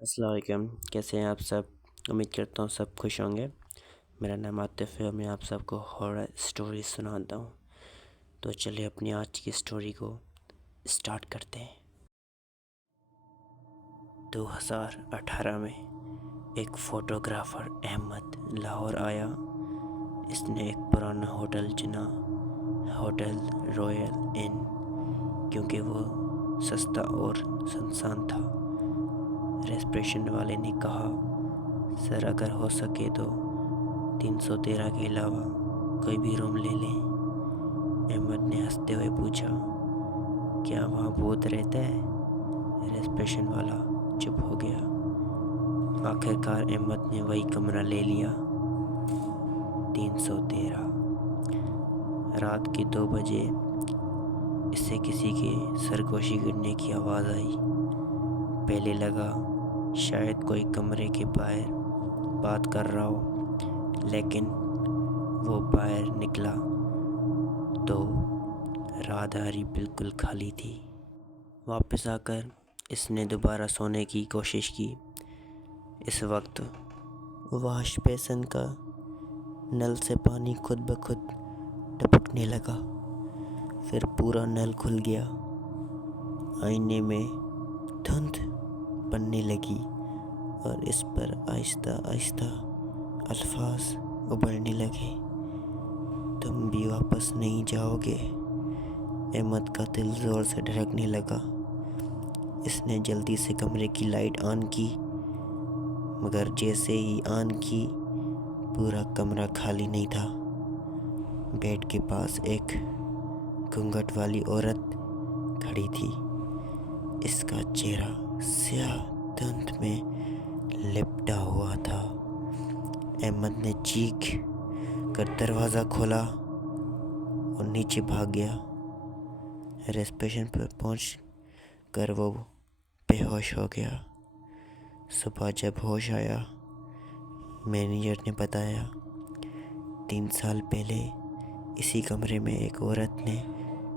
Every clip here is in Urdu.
السلام علیکم، کیسے ہیں آپ سب؟ امید کرتا ہوں سب خوش ہوں گے۔ میرا نام عاطف ہے اور میں آپ سب کو ہارر اسٹوری سناتا ہوں۔ تو چلیے اپنی آج کی اسٹوری کو اسٹارٹ کرتے ہیں۔ 2018 میں ایک فوٹوگرافر احمد لاہور آیا۔ اس نے ایک پرانا ہوٹل چنا، ہوٹل رائل ان، کیونکہ وہ سستا اور سنسان تھا۔ ریسپریشن والے نے کہا، سر اگر ہو سکے تو 313 کے علاوہ کوئی بھی روم لے لیں۔ احمد نے ہنستے ہوئے پوچھا، کیا وہاں بھوت رہتا ہے؟ ریسپریشن والا چپ ہو گیا۔ آخر کار احمد نے وہی کمرہ لے لیا، 313۔ رات کے 2 بجے اسے کسی کے سرگوشی گرنے کی آواز آئی۔ پہلے لگا شاید کوئی کمرے کے باہر بات کر رہا ہو، لیکن وہ باہر نکلا تو راداری بالکل خالی تھی۔ واپس آ کر اس نے دوبارہ سونے کی کوشش کی۔ اس وقت واش بیسن کا نل سے پانی خود بخود ٹپکنے لگا، پھر پورا نل کھل گیا۔ آئینے میں دھند بننے لگی اور اس پر آہستہ آہستہ الفاظ ابلنے لگے، تم بھی واپس نہیں جاؤ گے۔ احمد کا دل زور سے دھڑکنے لگا۔ اس نے جلدی سے کمرے کی لائٹ آن کی، مگر جیسے ہی آن کی پورا کمرہ خالی نہیں تھا۔ بیڈ کے پاس ایک گھونگھٹ والی عورت کھڑی تھی۔ اس کا چہرہ سیاہ دھند میں لپٹا ہوا تھا۔ احمد نے چیخ کر دروازہ کھولا اور نیچے بھاگ گیا۔ ریسپریشن پر پہنچ کر وہ بے ہوش ہو گیا۔ صبح جب ہوش آیا، مینیجر نے بتایا، 3 سال پہلے اسی کمرے میں ایک عورت نے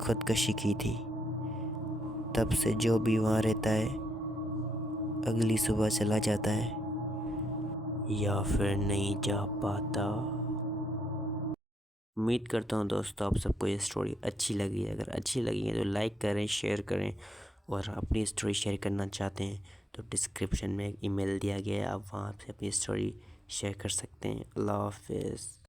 خودکشی کی تھی۔ تب سے جو بھی وہاں رہتا ہے اگلی صبح چلا جاتا ہے یا پھر نہیں جا پاتا۔ امید کرتا ہوں دوستو آپ سب کو یہ اسٹوری اچھی لگی ہے۔ اگر اچھی لگی ہے تو لائک کریں، شیئر کریں، اور اپنی اسٹوری شیئر کرنا چاہتے ہیں تو ڈسکرپشن میں ایک ای میل دیا گیا ہے، آپ وہاں سے اپنی اسٹوری شیئر کر سکتے ہیں۔ اللہ حافظ۔